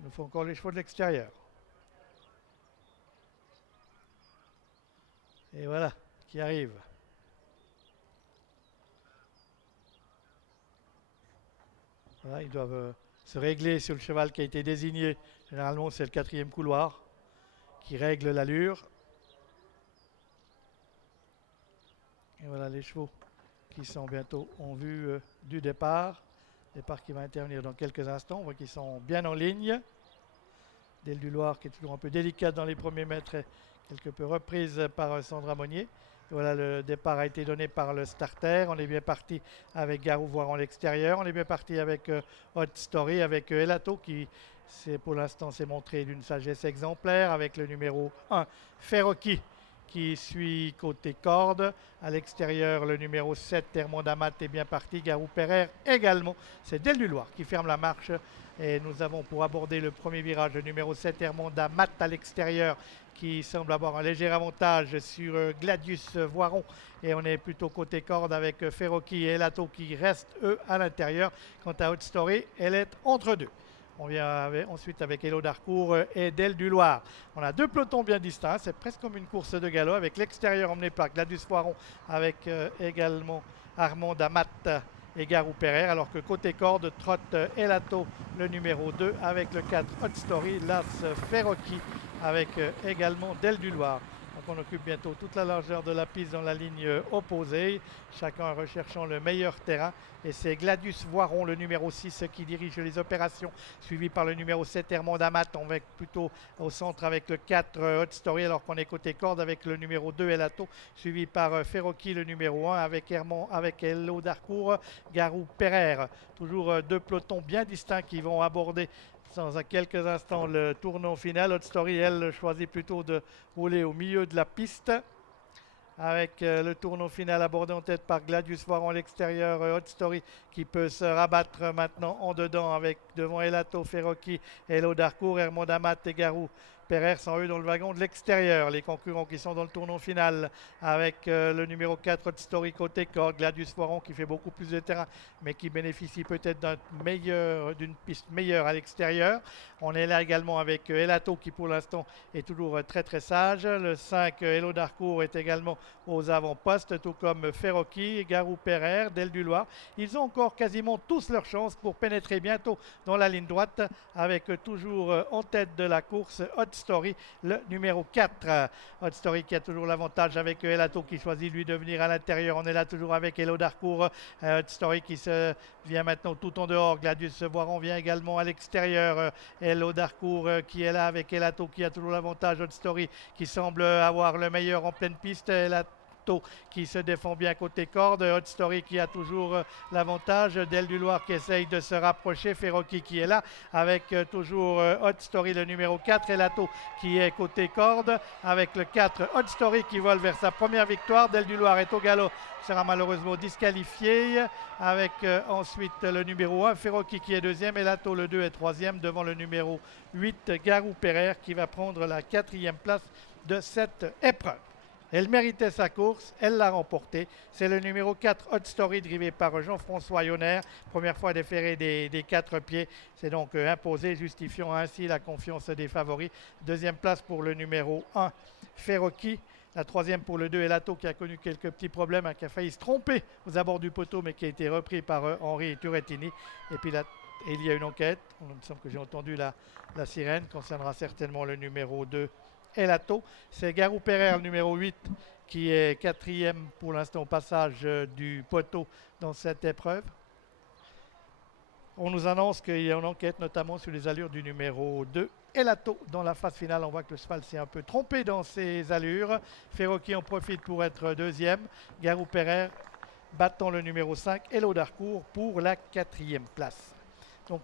Il nous faut encore les chevaux de l'extérieur. Et voilà, qui arrive. Voilà, ils doivent se régler sur le cheval qui a été désigné. Généralement, c'est le 4e couloir qui règle l'allure. Et voilà les chevaux qui sont bientôt en vue du départ. Départ qui va intervenir dans quelques instants. On voit qu'ils sont bien en ligne. Delle du Loir qui est toujours un peu délicate dans les premiers mètres, quelque peu reprise par Sandra Monnier. Et voilà, le départ a été donné par le starter. On est bien parti avec Garou Voiron à l'extérieur. On est bien parti avec Hot Story, avec Elato qui pour l'instant s'est montré d'une sagesse exemplaire, avec le numéro 1 Ferroki qui suit côté corde. À l'extérieur, le numéro 7, Hermond Amat est bien parti. Garou Pereire également. C'est Delle du Loir qui ferme la marche. Et nous avons pour aborder le premier virage le numéro 7, Hermond Amat à l'extérieur qui semble avoir un léger avantage sur Gladius Voiron. Et on est plutôt côté corde avec Ferroki et Elato qui restent eux à l'intérieur. Quant à Hot Story, elle est entre deux. On vient ensuite avec Hello Darcourt et Delle du Loir. On a deux pelotons bien distincts. C'est presque comme une course de galop avec l'extérieur emmené par Gladius Voiron avec également Armand Amat et Garou Pereire. Alors que côté corde, trotte Elato le numéro 2 avec le 4 Hot Story, l'As Ferroki avec également Delle du Loir. Donc on occupe bientôt toute la largeur de la piste dans la ligne opposée, chacun recherchant le meilleur terrain. Et c'est Gladius Voiron, le numéro 6, qui dirige les opérations, suivi par le numéro 7, Hermond Amat. On va plutôt au centre avec le 4, Hot Story, alors qu'on est côté corde avec le numéro 2, Elato, suivi par Ferroki, le numéro 1, avec Hello Darcourt, Garou Pereire. Toujours deux pelotons bien distincts qui vont aborder dans quelques instants le tournant final. Hot Story, elle, choisit plutôt de rouler au milieu de la piste. Avec le tournant final abordé en tête par Gladius Voiron à l'extérieur. Hot Story qui peut se rabattre maintenant en dedans avec devant Elato, Ferroki, Hello Darcourt, Hermond Amat et Garou Pereire sont eux dans le wagon de l'extérieur. Les concurrents qui sont dans le tournant final avec le numéro 4 Hot Story côté corde, Gladius Voiron qui fait beaucoup plus de terrain mais qui bénéficie peut-être d'une piste meilleure à l'extérieur. On est là également avec Elato qui pour l'instant est toujours très très sage. Le 5 Hello Darcourt est également aux avant-postes, tout comme Ferroki, Garou Pereire, Delle du Loir. Ils ont encore quasiment tous leur chance pour pénétrer bientôt dans la ligne droite avec toujours en tête de la course Hot Story, le numéro 4. Hot Story qui a toujours l'avantage avec Elato qui choisit lui de venir à l'intérieur. On est là toujours avec Hello Darcourt. Hot Story qui se vient maintenant tout en dehors. Gladius Voiron vient également à l'extérieur. Hello Darcourt qui est là avec Elato qui a toujours l'avantage. Hot Story qui semble avoir le meilleur en pleine piste. Elato qui se défend bien côté corde. Hot Story qui a toujours l'avantage. Delle du Loir qui essaye de se rapprocher. Ferroki qui est là avec toujours Hot Story le numéro 4. Elato qui est côté corde avec le 4 Hot Story qui vole vers sa première victoire. Delle du Loir est au galop, sera malheureusement disqualifié avec ensuite le numéro 1 Ferroki qui est deuxième. Elato le 2 est troisième devant le numéro 8 Garou Pereire qui va prendre la 4e place de cette épreuve. Elle méritait sa course, elle l'a remportée. C'est le numéro 4 Hot Story drivé par Jean-François Yonner. Première fois déféré des 4 pieds. C'est donc imposé, justifiant ainsi la confiance des favoris. Deuxième place pour le numéro 1 Ferroki. La troisième pour le 2 Elato qui a connu quelques petits problèmes, qui a failli se tromper aux abords du poteau mais qui a été repris par Henri Turettini. Et puis il y a une enquête, il me semble que j'ai entendu la sirène, concernera certainement le numéro 2 Elato. C'est Garou Pereire, le numéro 8, qui est 4e pour l'instant au passage du poteau dans cette épreuve. On nous annonce qu'il y a une enquête notamment sur les allures du numéro 2 Elato. Dans la phase finale, on voit que le cheval s'est un peu trompé dans ses allures. Ferroki en profite pour être deuxième. Garou Pereire battant le numéro 5 Hello Darcourt pour la 4e place. Donc